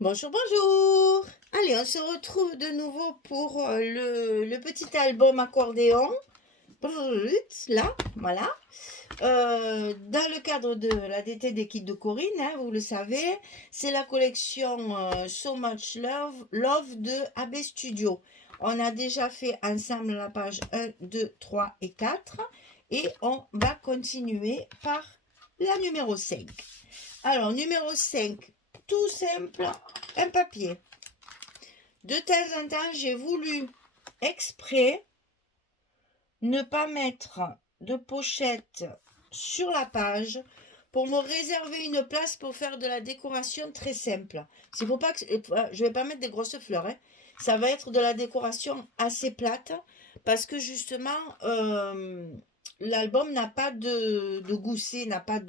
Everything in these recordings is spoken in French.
Bonjour, bonjour. Allez, on se retrouve de nouveau pour le petit album accordéon. Brut, là, voilà. Dans le cadre de la DT des kits de Corinne, hein, vous le savez, c'est la collection So Much Love, Love de AB Studio. On a déjà fait ensemble la page 1, 2, 3 et 4 et on va continuer par la numéro 5. Alors, numéro 5, tout simple, un papier. De temps en temps, j'ai voulu exprès ne pas mettre de pochette sur la page pour me réserver une place pour faire de la décoration très simple. C'est pour pas que je vais pas mettre des grosses fleurs, hein. Ça va être de la décoration assez plate parce que justement l'album n'a pas de gousset, n'a pas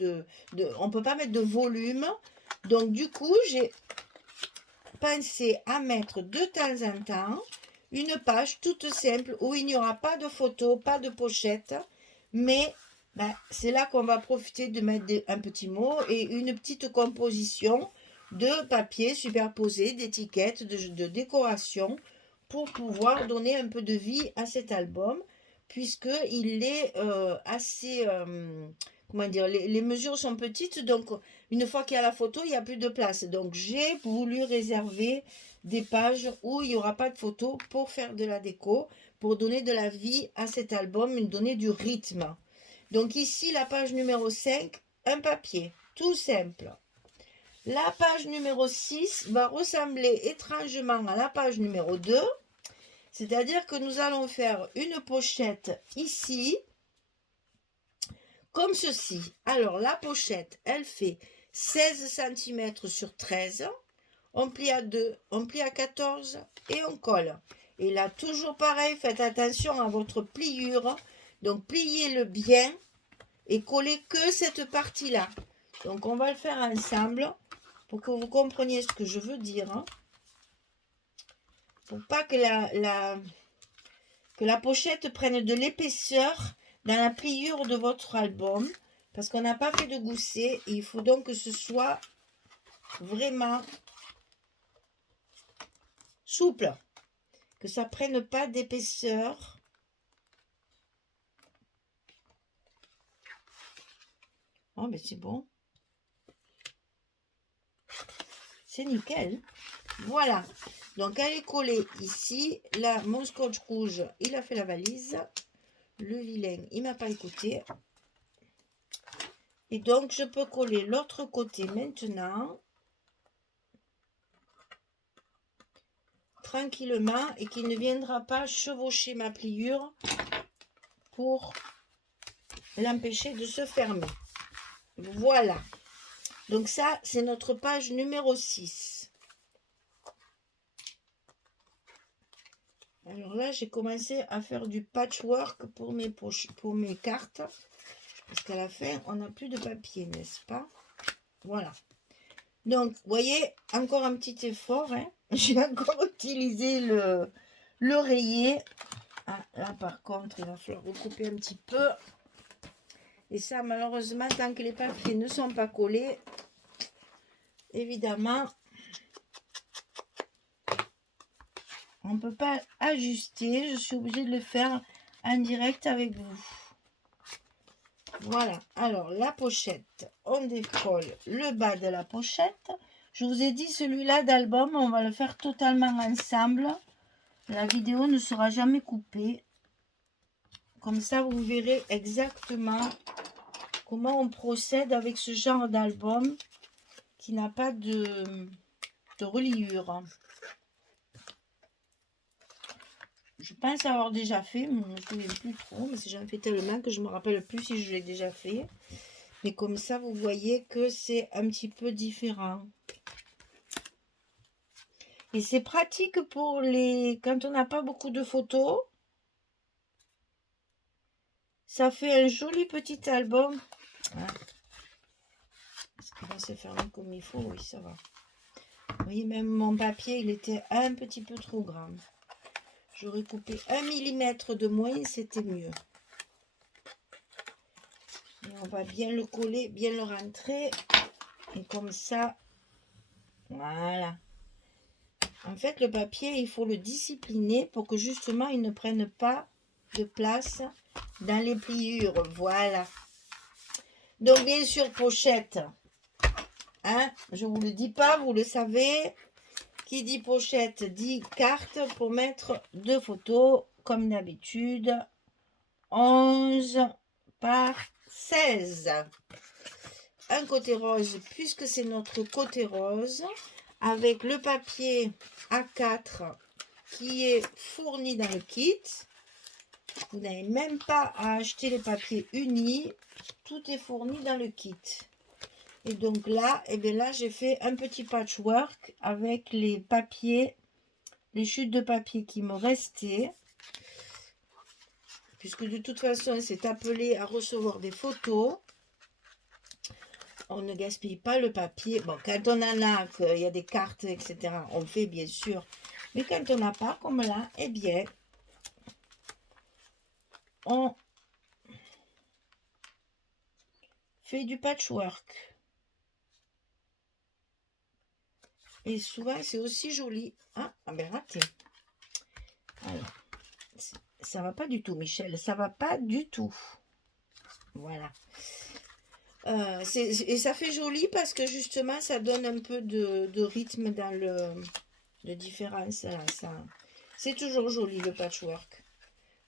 on peut pas mettre de volume. Donc du coup, j'ai pensé à mettre de temps en temps une page toute simple où il n'y aura pas de photo, pas de pochette, mais c'est là qu'on va profiter de mettre un petit mot et une petite composition de papier superposé, d'étiquettes, de décoration pour pouvoir donner un peu de vie à cet album puisqu'il est assez... comment dire, les mesures sont petites, donc une fois qu'il y a la photo, il n'y a plus de place. Donc j'ai voulu réserver des pages où il n'y aura pas de photos pour faire de la déco, pour donner de la vie à cet album, donner du rythme. Donc ici, la page numéro 5, un papier, tout simple. La page numéro 6 va ressembler étrangement à la page numéro 2, c'est-à-dire que nous allons faire une pochette ici, comme ceci. Alors la pochette, elle fait 16 cm sur 13. On plie à 2, on plie à 14 et on colle. Et là, toujours pareil, faites attention à votre pliure. Donc pliez-le bien et collez que cette partie-là. Donc on va le faire ensemble pour que vous compreniez ce que je veux dire. Pour pas que la pochette prenne de l'épaisseur dans la pliure de votre album. Parce qu'on n'a pas fait de gousset. Il faut donc que ce soit vraiment souple. Que ça prenne pas d'épaisseur. Oh, mais c'est bon. C'est nickel. Voilà. Donc, elle est collée ici. Là, mon scotch rouge, il a fait la valise. Le vilain, il m'a pas écouté. Et donc, je peux coller l'autre côté maintenant. Tranquillement. Et qu'il ne viendra pas chevaucher ma pliure pour l'empêcher de se fermer. Voilà. Donc ça, c'est notre page numéro 6. Alors là, j'ai commencé à faire du patchwork pour mes cartes. Parce qu'à la fin, on n'a plus de papier, n'est-ce pas? Voilà. Donc, vous voyez, encore un petit effort. Hein. J'ai encore utilisé l'oreiller. Ah, là, par contre, il va falloir recouper un petit peu. Et ça, malheureusement, tant que les papiers ne sont pas collés, évidemment, on ne peut pas ajuster. Je suis obligée de le faire en direct avec vous. Voilà. Alors, la pochette. On décolle le bas de la pochette. Je vous ai dit, celui-là d'album, on va le faire totalement ensemble. La vidéo ne sera jamais coupée. Comme ça, vous verrez exactement comment on procède avec ce genre d'album qui n'a pas de reliure. Je pense avoir déjà fait, mais je ne me souviens plus trop, parce que j'en fais tellement que je ne me rappelle plus si je l'ai déjà fait. Mais comme ça, vous voyez que c'est un petit peu différent. Et c'est pratique pour quand on n'a pas beaucoup de photos. Ça fait un joli petit album. Ah. Est-ce qu'il va se fermer comme il faut? Oui, ça va. Vous voyez, même mon papier, il était un petit peu trop grand. J'aurais coupé 1 mm de moins, c'était mieux. Et on va bien le coller, bien le rentrer. Et comme ça, voilà. En fait, le papier, il faut le discipliner pour que justement, il ne prenne pas de place dans les pliures. Voilà. Donc, bien sûr, pochette. Hein, je ne vous le dis pas, vous le savez. Qui dit pochette dit carte pour mettre 2 photos, comme d'habitude. 11 par 16. Un côté rose, puisque c'est notre côté rose, avec le papier A4 qui est fourni dans le kit. Vous n'avez même pas à acheter les papiers unis, tout est fourni dans le kit. Et donc là, là j'ai fait un petit patchwork avec les papiers, les chutes de papier qui me restaient, puisque de toute façon c'est appelé à recevoir des photos. On ne gaspille pas le papier. Bon, quand on en a, qu'il y a des cartes, etc., on fait bien sûr. Mais quand on n'a pas, comme là, eh bien, on fait du patchwork. Et souvent, c'est aussi joli. Ah, ben raté. Alors, ça va pas du tout, Michel. Ça va pas du tout. Voilà. Et ça fait joli parce que justement, ça donne un peu de rythme dans de différence. Là, c'est toujours joli, le patchwork.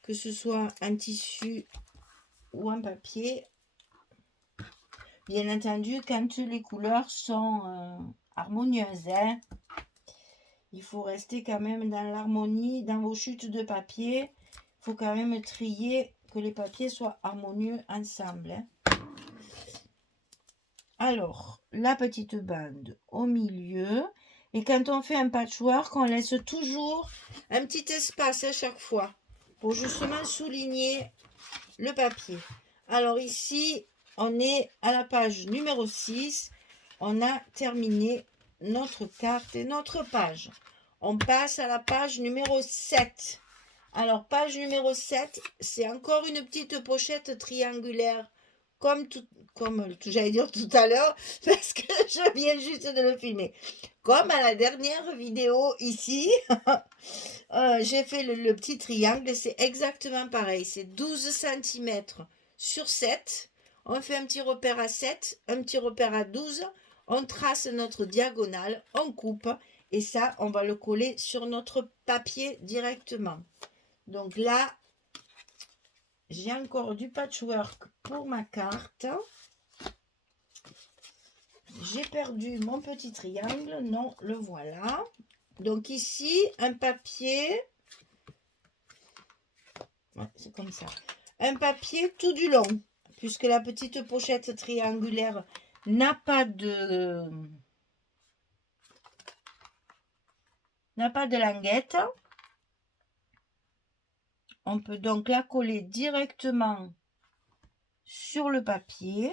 Que ce soit un tissu ou un papier. Bien entendu, quand les couleurs sont harmonieuses, hein, il faut rester quand même dans l'harmonie. Dans vos chutes de papier, il faut quand même trier que les papiers soient harmonieux ensemble. Hein. Alors, la petite bande au milieu. Et quand on fait un patchwork, on laisse toujours un petit espace à chaque fois pour justement souligner le papier. Alors ici, on est à la page numéro 6. On a terminé notre carte et notre page. On passe à la page numéro 7. Alors, page numéro 7, c'est encore une petite pochette triangulaire comme j'allais dire tout à l'heure, parce que je viens juste de le filmer. Comme à la dernière vidéo ici, j'ai fait le petit triangle et c'est exactement pareil. C'est 12 cm sur 7. On fait un petit repère à 7, un petit repère à 12. On trace notre diagonale, on coupe et ça, on va le coller sur notre papier directement. Donc là, j'ai encore du patchwork pour ma carte. J'ai perdu mon petit triangle. Non, le voilà. Donc ici, un papier. Ouais, c'est comme ça. Un papier tout du long. Puisque la petite pochette triangulaire n'a pas de languette. On peut donc la coller directement sur le papier.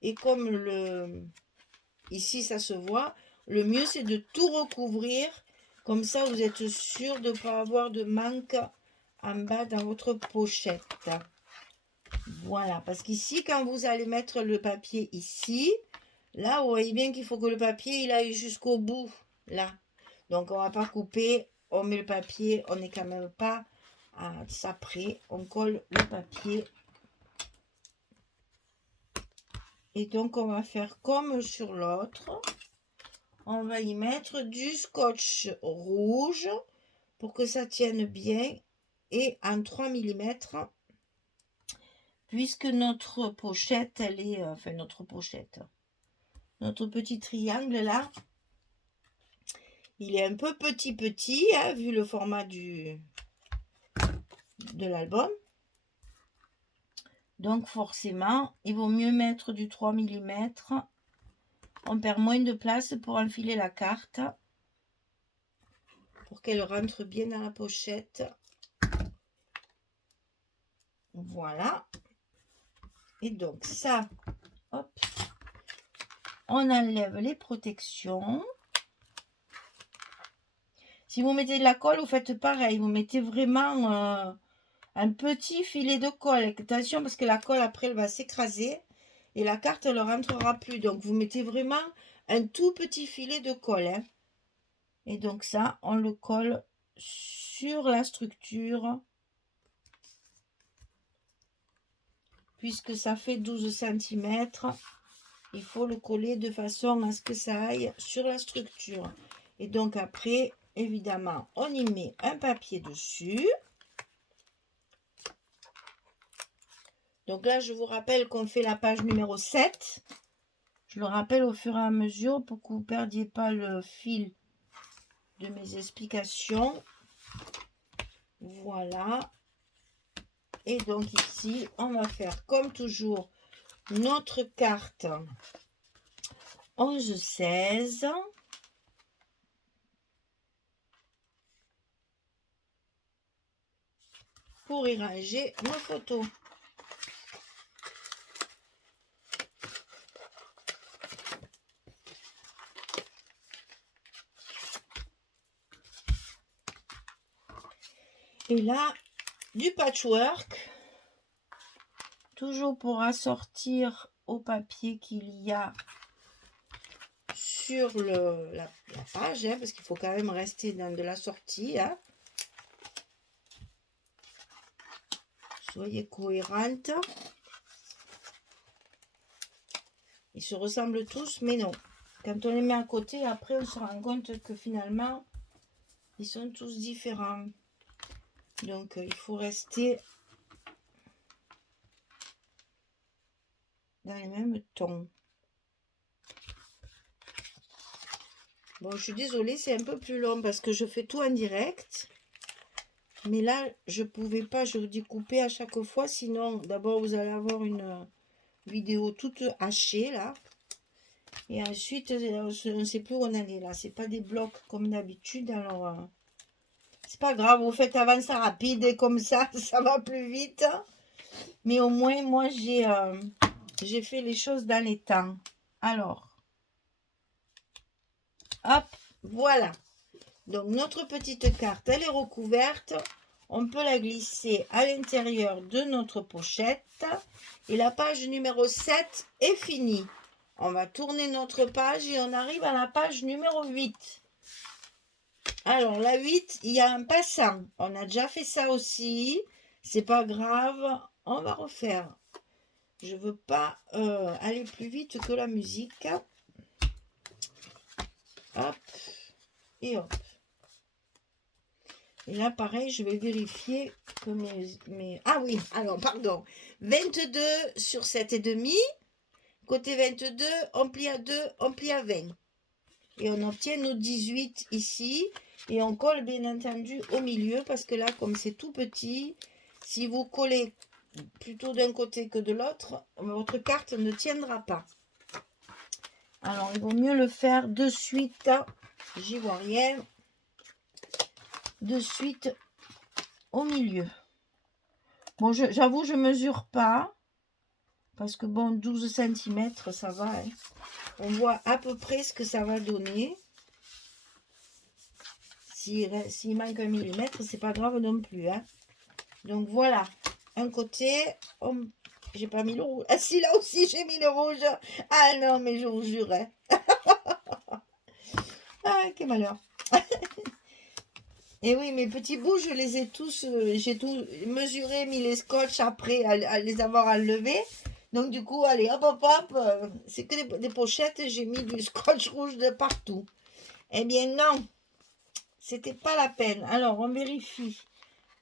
Et comme ici ça se voit, le mieux c'est de tout recouvrir. Comme ça, vous êtes sûr de ne pas avoir de manque en bas dans votre pochette. Voilà, parce qu'ici, quand vous allez mettre le papier ici, là, vous voyez bien qu'il faut que le papier, il aille jusqu'au bout, là. Donc, on ne va pas couper, on met le papier, on n'est quand même pas à ça près. On colle le papier. Et donc, on va faire comme sur l'autre. On va y mettre du scotch rouge pour que ça tienne bien et en 3 mm. Puisque notre pochette, elle est... Enfin, notre petit triangle là, il est un peu petit, hein, vu le format de l'album. Donc forcément, il vaut mieux mettre du 3 mm. On perd moins de place pour enfiler la carte. Pour qu'elle rentre bien dans la pochette. Voilà. Et donc ça, hop, on enlève les protections. Si vous mettez de la colle, vous faites pareil. Vous mettez vraiment un petit filet de colle. Attention parce que la colle après elle va s'écraser et la carte elle ne rentrera plus. Donc vous mettez vraiment un tout petit filet de colle. Hein. Et donc ça, on le colle sur la structure. Puisque ça fait 12 cm, il faut le coller de façon à ce que ça aille sur la structure. Et donc après, évidemment, on y met un papier dessus. Donc là, je vous rappelle qu'on fait la page numéro 7. Je le rappelle au fur et à mesure pour que vous ne perdiez pas le fil de mes explications. Voilà. Et donc ici, on va faire comme toujours notre carte 11-16. Pour y ranger nos photos. Et là, du patchwork, toujours pour assortir au papier qu'il y a sur la page, hein, parce qu'il faut quand même rester dans de la sortie. Hein. Soyez cohérente. Ils se ressemblent tous, mais non. Quand on les met à côté, après, on se rend compte que finalement, ils sont tous différents. Donc, il faut rester dans les mêmes tons. Bon, je suis désolée, c'est un peu plus long parce que je fais tout en direct. Mais là, je ne pouvais pas, je vous dis, couper à chaque fois. Sinon, d'abord, vous allez avoir une vidéo toute hachée, là. Et ensuite, on ne sait plus où on en est, là. C'est pas des blocs comme d'habitude. Alors, c'est pas grave. Vous faites avant ça rapide et comme ça, ça va plus vite. Mais au moins, moi, j'ai fait les choses dans les temps. Alors, hop, voilà. Donc, notre petite carte, elle est recouverte. On peut la glisser à l'intérieur de notre pochette. Et la page numéro 7 est finie. On va tourner notre page et on arrive à la page numéro 8. Alors, la 8, il y a un passant. On a déjà fait ça aussi. C'est pas grave. On va refaire. Je veux pas aller plus vite que la musique. Hop. Et hop. Et là, pareil, je vais vérifier que mes... Ah oui, alors, pardon. 22 sur 7,5. Côté 22, on plie à 2, on plie à 20. Et on obtient nos 18 ici. Et on colle, bien entendu, au milieu. Parce que là, comme c'est tout petit, si vous collez plutôt d'un côté que de l'autre, votre carte ne tiendra pas. Alors, il vaut mieux le faire de suite. J'y vois rien. De suite au milieu. Bon, j'avoue, je mesure pas. Parce que bon, 12 cm, ça va. Hein. On voit à peu près ce que ça va donner. S'il manque 1 millimètre, c'est pas grave non plus. Hein. Donc voilà. Un côté, j'ai pas mis le rouge. Ah si, là aussi j'ai mis le rouge. Ah non, mais je vous jure. Hein. Ah, quel malheur. Et oui, mes petits bouts, je les ai tous, j'ai tout mesuré, mis les scotch après à les avoir enlevés. Donc du coup, allez, hop, hop, hop, c'est que des pochettes, j'ai mis du scotch rouge de partout. Eh bien non, c'était pas la peine. Alors, on vérifie.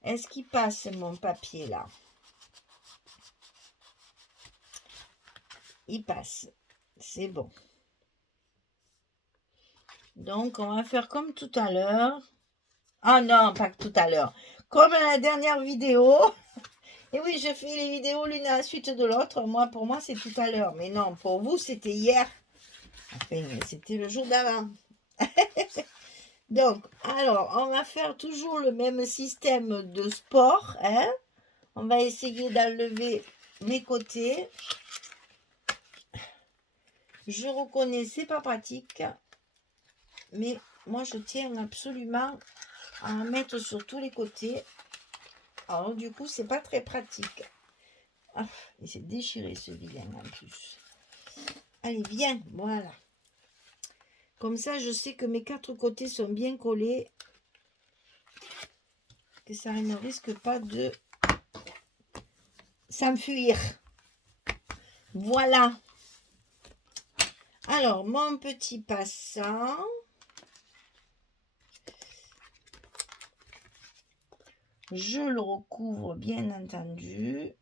Est-ce qu'il passe mon papier là? Il passe. C'est bon. Donc, on va faire comme tout à l'heure. Ah non, pas tout à l'heure. Comme à la dernière vidéo. Et oui, je fais les vidéos l'une à la suite de l'autre. Moi, pour moi, c'est tout à l'heure. Mais non, pour vous, c'était hier. Enfin, c'était le jour d'avant. Donc, alors, on va faire toujours le même système de sport. Hein. On va essayer d'enlever mes côtés. Je reconnais, c'est pas pratique. Mais moi, je tiens absolument à en mettre sur tous les côtés. Alors, du coup, c'est pas très pratique. Ah, il s'est déchiré ce vilain en plus. Allez, viens, voilà. Comme ça, je sais que mes 4 côtés sont bien collés. Que ça ne risque pas de s'enfuir. Voilà. Alors, mon petit passant. Je le recouvre, bien entendu.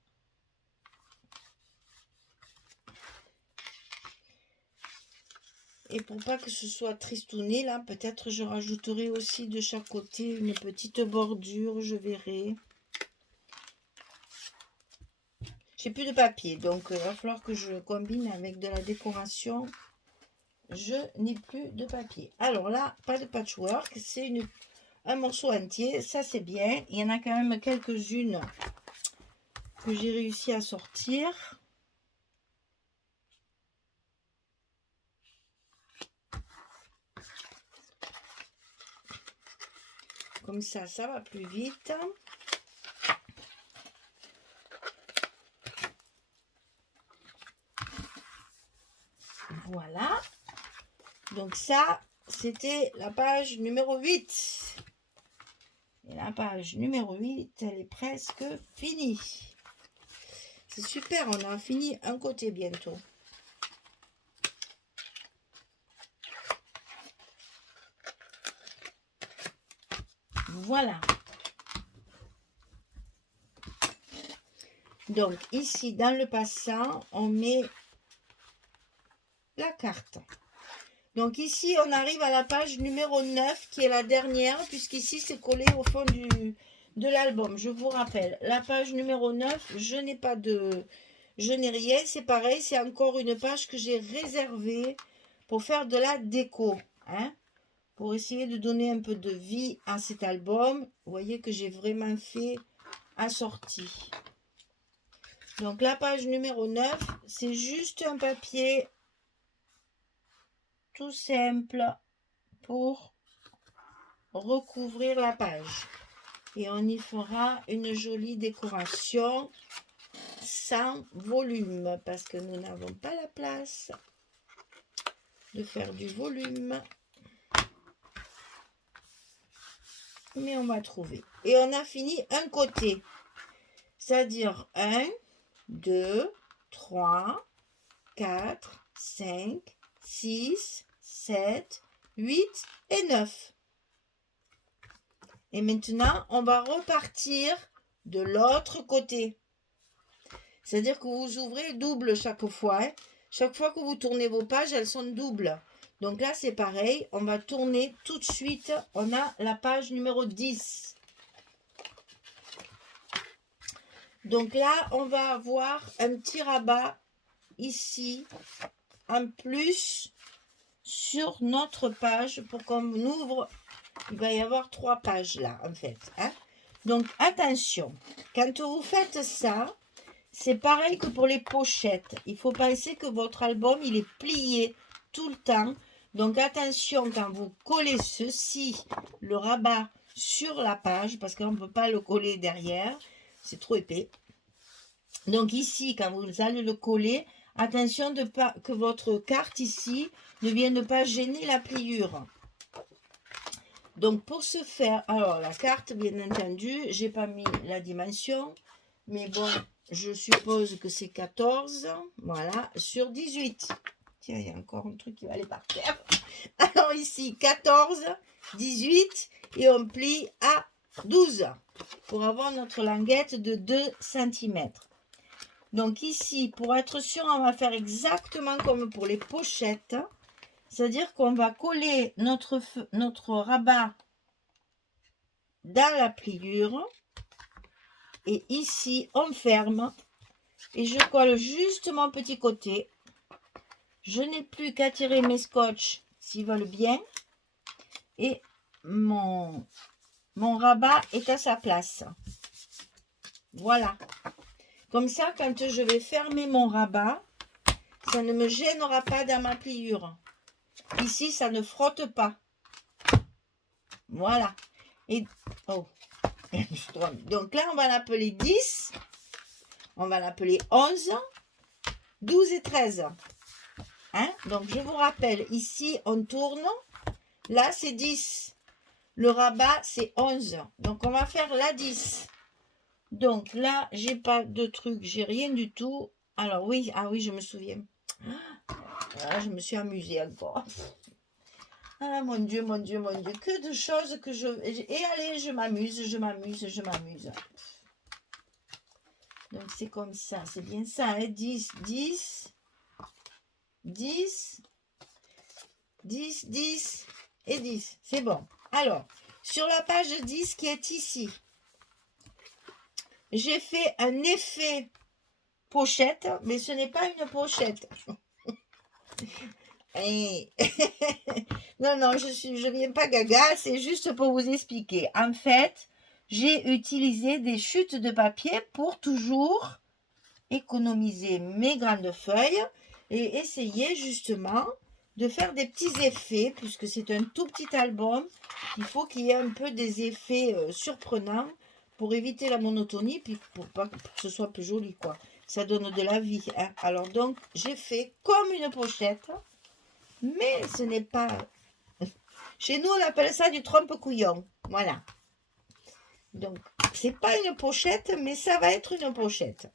Et pour pas que ce soit tristouné, là, peut-être je rajouterai aussi de chaque côté une petite bordure, je verrai. J'ai plus de papier, donc il va falloir que je combine avec de la décoration. Je n'ai plus de papier. Alors là, pas de patchwork, c'est un morceau entier, ça c'est bien. Il y en a quand même quelques-unes que j'ai réussi à sortir. Comme ça va plus vite. Voilà. Donc ça, c'était la page numéro 8. Et la page numéro 8, elle est presque finie. C'est super, on a fini un côté bientôt. Voilà. Donc ici, dans le passant, on met la carte. Donc ici, on arrive à la page numéro 9, qui est la dernière, puisqu'ici, c'est collé au fond de l'album. Je vous rappelle, la page numéro 9, je n'ai rien, c'est pareil, c'est encore une page que j'ai réservée pour faire de la déco, hein, pour essayer de donner un peu de vie à cet album. Vous voyez que j'ai vraiment fait assorti. Donc la page numéro 9, c'est juste un papier tout simple pour recouvrir la page. Et on y fera une jolie décoration sans volume, parce que nous n'avons pas la place de faire du volume. Mais on va trouver. Et on a fini un côté. C'est-à-dire 1, 2, 3, 4, 5, 6, 7, 8 et 9. Et maintenant, on va repartir de l'autre côté. C'est-à-dire que vous ouvrez double chaque fois. Hein. Chaque fois que vous tournez vos pages, elles sont doubles. Donc là, c'est pareil. On va tourner tout de suite. On a la page numéro 10. Donc là, on va avoir un petit rabat ici, en plus, sur notre page, pour qu'on ouvre. Il va y avoir 3 pages là, en fait. Hein. Donc, attention, quand vous faites ça, c'est pareil que pour les pochettes. Il faut penser que votre album, il est plié tout le temps. Donc, attention, quand vous collez ceci, le rabat sur la page, parce qu'on ne peut pas le coller derrière, c'est trop épais. Donc, ici, quand vous allez le coller, attention de pas que votre carte ici ne vienne pas gêner la pliure. Donc, pour ce faire, alors la carte, bien entendu, j'ai pas mis la dimension, mais bon, je suppose que c'est 14, voilà, sur 18. Tiens, il y a encore un truc qui va aller par terre. Alors ici, 14, 18, et on plie à 12 pour avoir notre languette de 2 cm. Donc ici, pour être sûr, on va faire exactement comme pour les pochettes. C'est-à-dire qu'on va coller notre rabat dans la pliure. Et ici, on ferme. Et je colle juste mon petit côté. Je n'ai plus qu'à tirer mes scotch s'ils veulent bien. Et mon rabat est à sa place. Voilà. Comme ça, quand je vais fermer mon rabat, ça ne me gênera pas dans ma pliure. Ici, ça ne frotte pas. Voilà. Et, oh, donc là, on va l'appeler 10. On va l'appeler 11, 12 et 13. Hein? Donc, je vous rappelle, ici, on tourne. Là, c'est 10. Le rabat, c'est 11. Donc, on va faire la 10. Donc, là, j'ai pas de truc, j'ai rien du tout. Alors, oui, ah oui, je me souviens. Ah, je me suis amusée encore. Ah, mon Dieu, mon Dieu, mon Dieu. Que de choses que je... Et allez, je m'amuse, je m'amuse, je m'amuse. Donc, c'est comme ça. C'est bien ça, hein? 10, 10, 10, 10, 10 et 10. C'est bon. Alors, sur la page 10 qui est ici, j'ai fait un effet pochette, mais ce n'est pas une pochette. Et... non, non, je viens pas gaga, c'est juste pour vous expliquer. En fait, j'ai utilisé des chutes de papier pour toujours économiser mes grandes feuilles et essayer justement de faire des petits effets, puisque c'est un tout petit album. Il faut qu'il y ait un peu des effets surprenants pour éviter la monotonie, puis pour pas que ce soit plus joli, quoi. Ça donne de la vie, hein. Alors donc, j'ai fait comme une pochette, mais ce n'est pas... Chez nous, on appelle ça du trompe-couillon. Voilà. Donc, c'est pas une pochette, mais ça va être une pochette.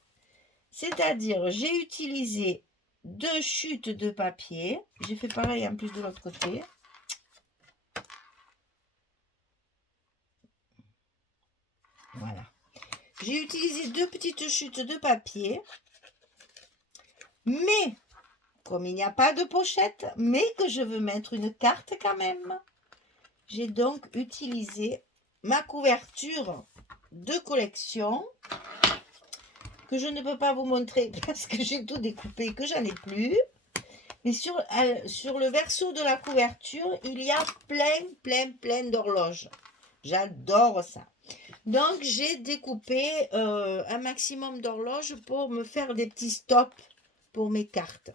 C'est-à-dire, j'ai utilisé 2 chutes de papier. J'ai fait pareil en plus de l'autre côté. Voilà. J'ai utilisé 2 petites chutes de papier. Mais, comme il n'y a pas de pochette, mais que je veux mettre une carte quand même, j'ai donc utilisé ma couverture de collection que je ne peux pas vous montrer parce que j'ai tout découpé et que j'en ai plus. Mais sur le verso de la couverture, il y a plein d'horloges. J'adore ça. Donc, j'ai découpé un maximum d'horloges pour me faire des petits stops pour mes cartes.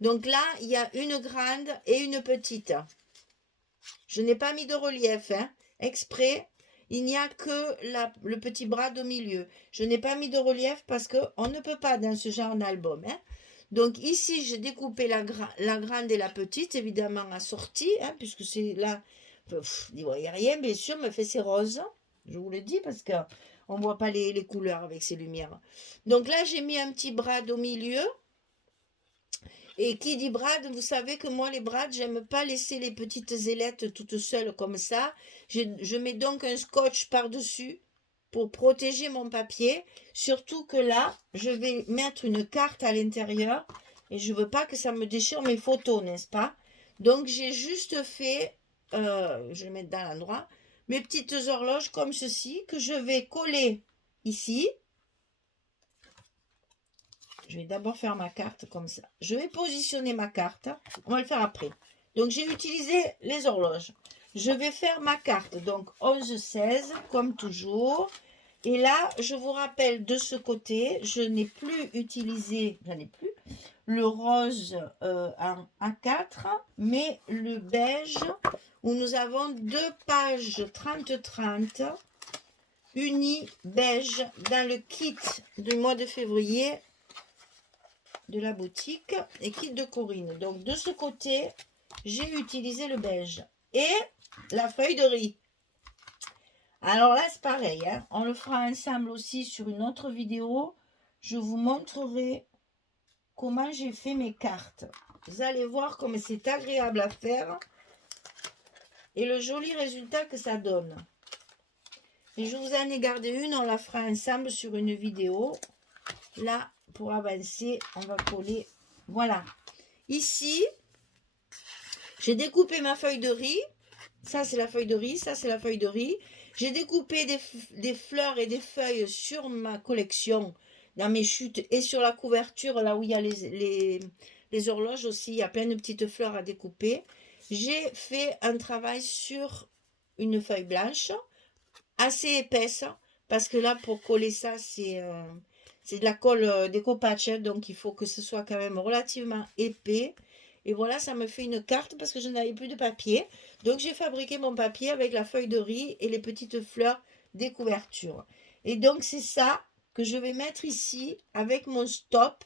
Donc là, il y a une grande et une petite. Je n'ai pas mis de relief, hein, exprès. Il n'y a que le petit bras au milieu. Je n'ai pas mis de relief parce qu'on ne peut pas dans ce genre d'album. Hein. Donc ici, j'ai découpé la grande et la petite, évidemment assorties, hein, puisque c'est là, il n'y a rien, bien sûr, mais c'est rose. Je vous le dis parce qu'on ne voit pas les couleurs avec ces lumières. Donc là, j'ai mis un petit bras au milieu. Et qui dit brade, vous savez que moi, les brades, j'aime pas laisser les petites ailettes toutes seules comme ça. Je mets donc un scotch par-dessus pour protéger mon papier. Surtout que là, je vais mettre une carte à l'intérieur et je veux pas que ça me déchire mes photos, n'est-ce pas? Donc, j'ai juste fait, je vais mettre dans l'endroit, mes petites horloges comme ceci que je vais coller ici. Je vais d'abord faire ma carte comme ça. Je vais positionner ma carte. On va le faire après. Donc, j'ai utilisé les horloges. Je vais faire ma carte. Donc, 11-16, comme toujours. Et là, je vous rappelle de ce côté, je n'ai plus utilisé, j'en ai plus, le rose en A4, mais le beige, où nous avons 2 pages 30-30, unies beige, dans le kit du mois de février de la boutique et kit de Corinne. Donc de ce côté, j'ai utilisé le beige et la feuille de riz. Alors là, c'est pareil, hein. On le fera ensemble aussi sur une autre vidéo. Je vous montrerai comment j'ai fait mes cartes. Vous allez voir comme c'est agréable à faire et le joli résultat que ça donne. Et je vous en ai gardé une, on la fera ensemble sur une vidéo. Là, pour avancer, on va coller. Voilà. Ici, j'ai découpé ma feuille de riz. Ça, c'est la feuille de riz. Ça, c'est la feuille de riz. J'ai découpé des fleurs et des feuilles sur ma collection, dans mes chutes et sur la couverture, là où il y a les horloges aussi. Il y a plein de petites fleurs à découper. J'ai fait un travail sur une feuille blanche, assez épaisse, parce que là, pour coller ça, c'est de la colle découpage, donc il faut que ce soit quand même relativement épais. Et voilà, ça me fait une carte parce que je n'avais plus de papier. Donc j'ai fabriqué mon papier avec la feuille de riz et les petites fleurs des couvertures. Et donc c'est ça que je vais mettre ici avec mon stop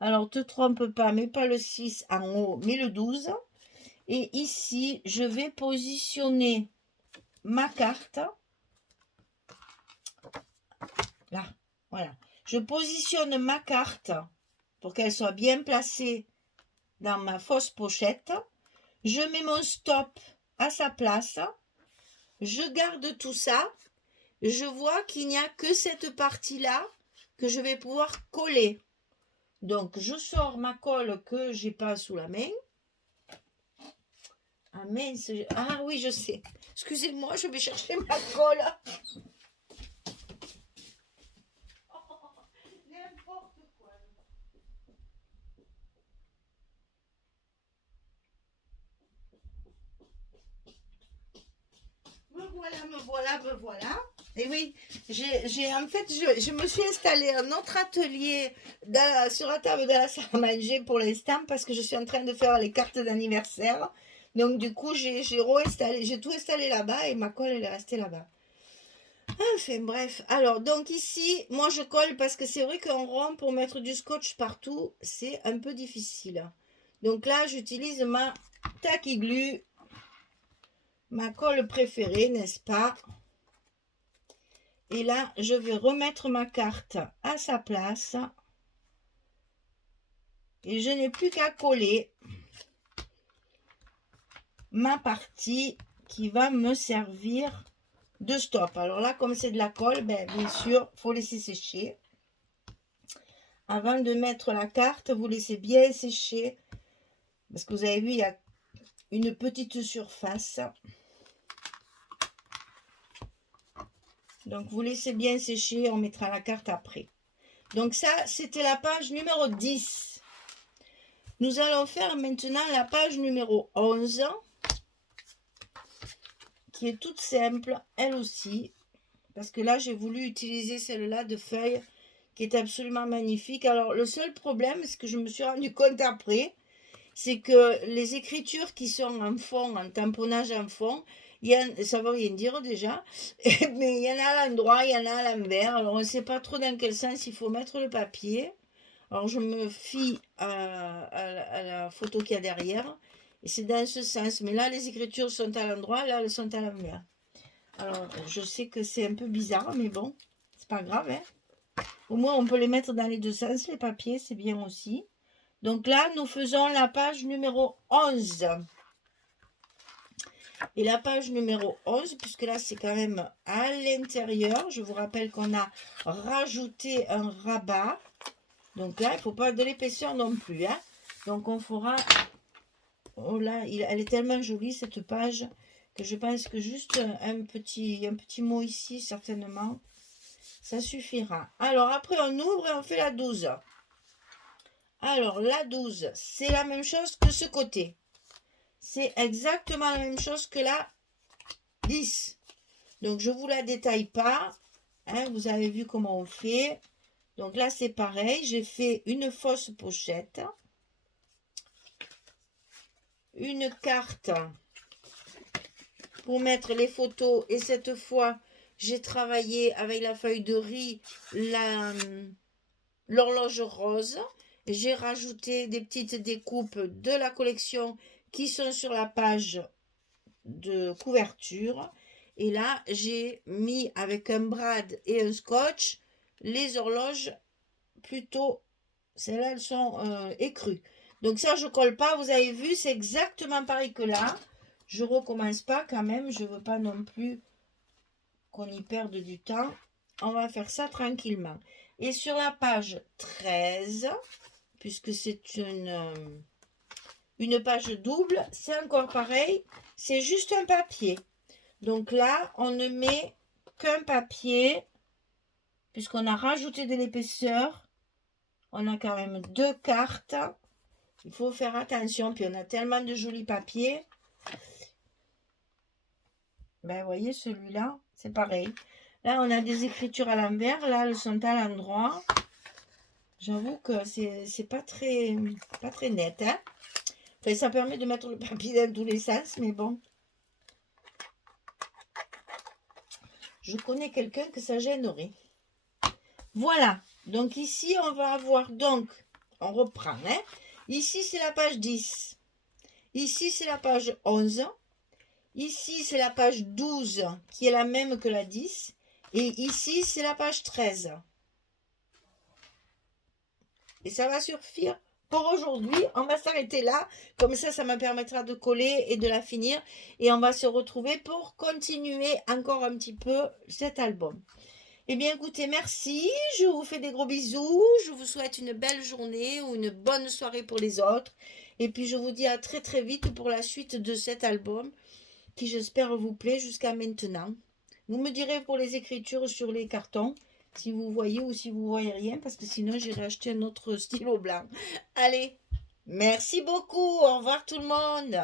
Alors, te trompe pas, mets pas le 6 en haut, mets le 12. Et ici, je vais positionner ma carte. Là, voilà. Je positionne ma carte pour qu'elle soit bien placée dans ma fausse pochette. Je mets mon stop à sa place. Je garde tout ça. Je vois qu'il n'y a que cette partie-là que je vais pouvoir coller. Donc, je sors ma colle que j'ai pas sous la main. Ah mince, ah oui, je sais. Excusez-moi, je vais chercher ma colle. N'importe quoi. Me voilà. Et oui, en fait, je me suis installée un autre atelier sur la table de la salle à manger pour l'instant parce que je suis en train de faire les cartes d'anniversaire. Donc, du coup, j'ai tout installé là-bas et ma colle, elle est restée là-bas. Enfin, bref. Alors, donc ici, moi, je colle parce que c'est vrai qu'en rond, pour mettre du scotch partout, c'est un peu difficile. Donc là, j'utilise ma Tacky Glue, ma colle préférée, n'est-ce pas? Et là, je vais remettre ma carte à sa place. Et je n'ai plus qu'à coller ma partie qui va me servir de stop. Alors là, comme c'est de la colle, bien sûr, il faut laisser sécher. Avant de mettre la carte, vous laissez bien sécher. Parce que vous avez vu, il y a une petite surface. Donc, vous laissez bien sécher. On mettra la carte après. Donc ça, c'était la page numéro 10. Nous allons faire maintenant la page numéro 11, qui est toute simple, elle aussi, parce que là, j'ai voulu utiliser celle-là de feuilles, qui est absolument magnifique. Alors, le seul problème, ce que je me suis rendu compte après, c'est que les écritures qui sont en fond, en tamponnage en fond, ça ne veut rien dire déjà, mais il y en a à l'endroit, il y en a à l'envers. Alors, on ne sait pas trop dans quel sens il faut mettre le papier. Alors, je me fie à la photo qu'il y a derrière. Et c'est dans ce sens. Mais là, les écritures sont à l'endroit, là, elles sont à l'envers. Alors, je sais que c'est un peu bizarre, mais bon, c'est pas grave. Hein. Au moins, on peut les mettre dans les deux sens, les papiers, c'est bien aussi. Donc là, nous faisons la page numéro 11. Et la page numéro 11, puisque là, c'est quand même à l'intérieur. Je vous rappelle qu'on a rajouté un rabat. Donc là, il ne faut pas de l'épaisseur non plus. Hein. Donc on fera... Oh là, elle est tellement jolie cette page que je pense que juste un petit mot ici, certainement, ça suffira. Alors après, on ouvre et on fait la 12. Alors la 12, c'est la même chose que ce côté. C'est exactement la même chose que la 10. Donc je ne vous la détaille pas. Hein, vous avez vu comment on fait. Donc là, c'est pareil. J'ai fait une fausse pochette. Une carte pour mettre les photos. Et cette fois, j'ai travaillé avec la feuille de riz, l'horloge rose. J'ai rajouté des petites découpes de la collection qui sont sur la page de couverture. Et là, j'ai mis avec un brad et un scotch les horloges plutôt, celles-là, elles sont écrues. Donc ça, je colle pas. Vous avez vu, c'est exactement pareil que là. Je recommence pas quand même. Je veux pas non plus qu'on y perde du temps. On va faire ça tranquillement. Et sur la page 13, puisque c'est une page double, c'est encore pareil. C'est juste un papier. Donc là, on ne met qu'un papier, puisqu'on a rajouté de l'épaisseur. On a quand même deux cartes. Il faut faire attention. Puis on a tellement de jolis papiers. Ben, vous voyez, celui-là, c'est pareil. Là, on a des écritures à l'envers. Là, elles sont à l'endroit. J'avoue que c'est pas très net. Hein. Enfin, ça permet de mettre le papier dans tous les sens, mais bon. Je connais quelqu'un que ça gênerait. Voilà. Donc ici, on va avoir donc on reprend. Hein. Ici, c'est la page 10. Ici, c'est la page 11. Ici, c'est la page 12 qui est la même que la 10. Et ici, c'est la page 13. Et ça va suffire pour aujourd'hui. On va s'arrêter là. Comme ça me permettra de coller et de la finir. Et on va se retrouver pour continuer encore un petit peu cet album. Eh bien, écoutez, merci. Je vous fais des gros bisous. Je vous souhaite une belle journée ou une bonne soirée pour les autres. Et puis, je vous dis à très très vite pour la suite de cet album qui, j'espère, vous plaît jusqu'à maintenant. Vous me direz pour les écritures sur les cartons si vous voyez ou si vous voyez rien, parce que sinon, j'irai acheter un autre stylo blanc. Allez, merci beaucoup. Au revoir tout le monde.